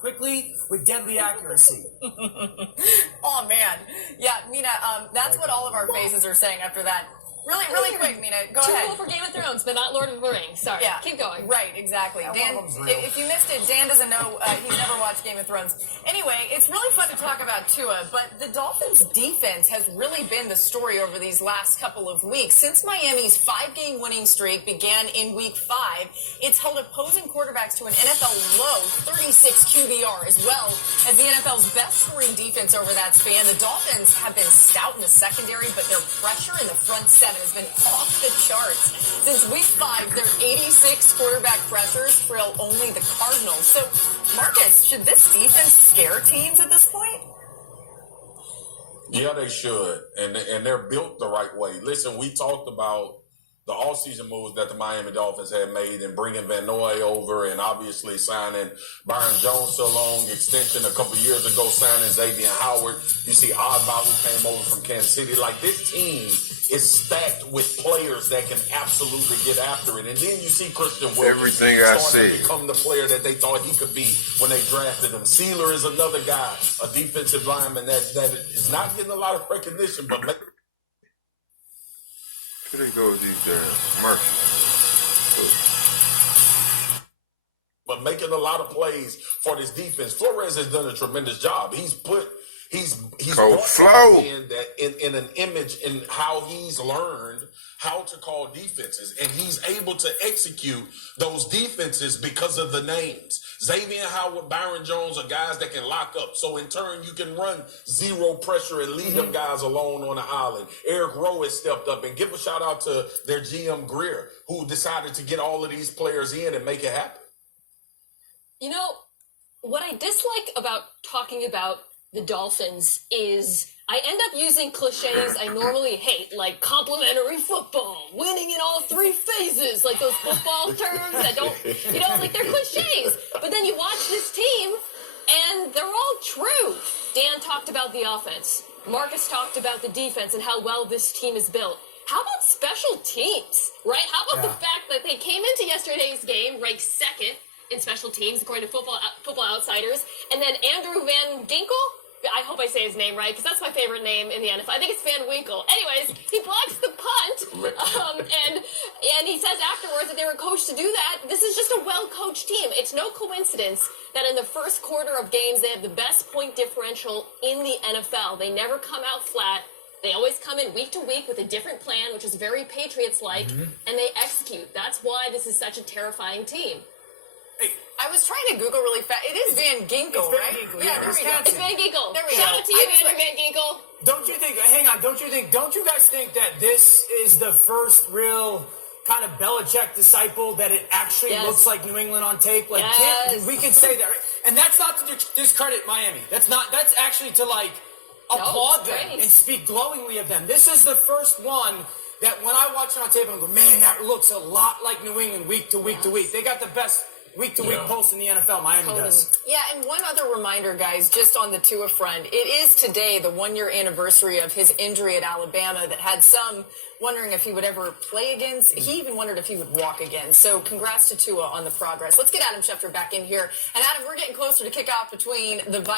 quickly with deadly accuracy. Oh, man. Yeah, Mina, that's what all of our faces are saying after that. Really quick, Mina, go ahead. Too cool for Game of Thrones, but not Lord of the Rings. Sorry. Yeah. Keep going. Right, exactly. Yeah, Dan, if you missed it, Dan doesn't know. He's never watched Game of Thrones. Anyway, it's really fun to talk about Tua, but the Dolphins' defense has really been the story over these last couple of weeks. Since Miami's 5-game winning streak began in Week 5, it's held opposing quarterbacks to an NFL low 36 QBR, as well as the NFL's best scoring defense over that span. The Dolphins have been stout in the secondary, but their pressure in the front seven has been off the charts. Since Week 5, their 86 quarterback pressures trail only the Cardinals. So, Marcus, should this defense scare teams at this point? Yeah, they should. And they're built the right way. Listen, we talked about the offseason moves that the Miami Dolphins had made and bringing Van Noy over and obviously signing Byron Jones to a long extension a couple years ago, signing Xavier Howard. You see Oddball, who came over from Kansas City. Like, this team is stacked with players that can absolutely get after it. And then you see Christian Wilkins starting to become the player that they thought he could be when they drafted him. Sealer is another guy, a defensive lineman that is not getting a lot of recognition, but here they go with these but making a lot of plays for this defense. Flores has done a tremendous job. He's brought in that in an image in how he's learned how to call defenses, and he's able to execute those defenses because of the names. Xavier Howard, Byron Jones are guys that can lock up. So in turn, you can run zero pressure and leave them guys alone on the island. Eric Rowe has stepped up, and give a shout out to their GM Greer, who decided to get all of these players in and make it happen. You know, what I dislike about talking about the Dolphins is I end up using cliches I normally hate, like complimentary football, winning in all three phases, like those football terms that don't, like they're cliches. But then you watch this team, and they're all true. Dan talked about the offense. Marcus talked about the defense and how well this team is built. How about special teams, right? How about the fact that they came into yesterday's game ranked second in special teams, according to Football Outsiders, and then Andrew Van Ginkel, I hope I say his name right, because that's my favorite name in the NFL. I think it's Van Winkle. Anyways, he blocks the punt, and he says afterwards that they were coached to do that. This is just a well-coached team. It's no coincidence that in the first quarter of games, they have the best point differential in the NFL. They never come out flat. They always come in week to week with a different plan, which is very Patriots-like, and they execute. That's why this is such a terrifying team. I was trying to Google really fast. It is Van Ginkel, right? Yeah, there we go. It's Van Ginkel. There we go. Shout out to you, Andrew Van Ginkel. Don't you guys think that this is the first real kind of Belichick disciple that it actually looks like New England on tape? Like, we can say that, right? And that's not to discredit Miami. That's actually to, like, applaud them and speak glowingly of them. This is the first one that when I watch it on tape, I go, man, that looks a lot like New England week to week to week. They got the best week-to-week pulse in the NFL. Miami does. Yeah, and one other reminder, guys, just on the Tua front. It is today the 1-year anniversary of his injury at Alabama that had some wondering if he would ever play again. He even wondered if he would walk again. So congrats to Tua on the progress. Let's get Adam Schefter back in here. And Adam, we're getting closer to kickoff between the